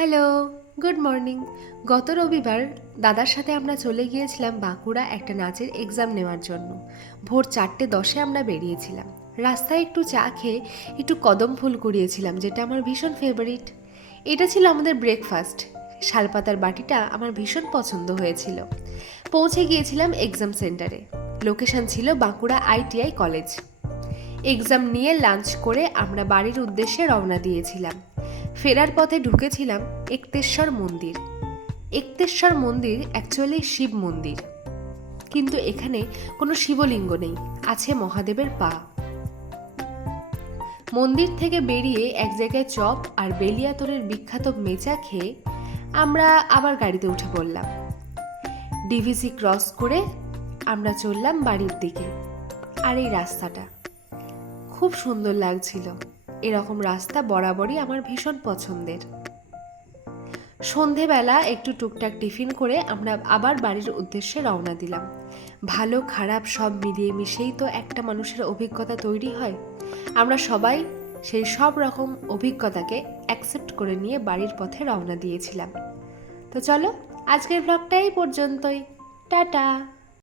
Hello, good morning. গত রবিবার দাদার সাথে আমরা চলে গিয়েছিলাম বাঁকুড়া একটা নাচের এক্সাম নেওয়ার জন্য। ভোর 4:10 আমরা বেরিয়েছিলাম। রাস্তায় একটু চা খেয়ে একটু কদম ফুল কুড়িয়েছিলাম, যেটা আমার ভীষণ ফেভারিট। এটা ছিল আমাদের ব্রেকফাস্ট। শালপাতার বাটিটা আমার ভীষণ পছন্দ হয়েছিল। পৌঁছে গিয়েছিলাম এক্সাম সেন্টারে। লোকেশন ছিল বাঁকুড়া ITI কলেজ। এক্সাম নিয়ে লাঞ্চ করে আমরা বাড়ির উদ্দেশ্যে রওনা দিয়েছিলাম। ফেরার পথে ঢুকেছিলাম একতেশ্বর মন্দির। একতেশ্বর মন্দির অ্যাকচুয়ালি শিব মন্দির, কিন্তু এখানে কোনো শিবলিঙ্গ নেই, আছে মহাদেবের পা। মন্দির থেকে বেরিয়ে এক জায়গায় চপ আর বেলিয়াতরের বিখ্যাত মেচা খেয়ে আমরা আবার গাড়িতে উঠে পড়লাম। ডিভিসি ক্রস করে আমরা চললাম বাড়ির দিকে। আর এই রাস্তাটা খুব সুন্দর লাগছিল। এরকম রাস্তা বরাবরই আমার ভীষণ পছন্দের। সন্ধেবেলা একটু টুকটাক টিফিন করে আমরা আবার বাড়ির উদ্দেশ্যে রওনা দিলাম। ভালো খারাপ সব মিলিয়ে মিশেই তো একটা মানুষের অভিজ্ঞতা তৈরি হয়। আমরা সবাই সেই সব রকম অভিজ্ঞতাকে অ্যাকসেপ্ট করে নিয়ে বাড়ির পথে রওনা দিয়েছিলাম। তো চলো, আজকের ব্লগটা এই পর্যন্তই। টাটা।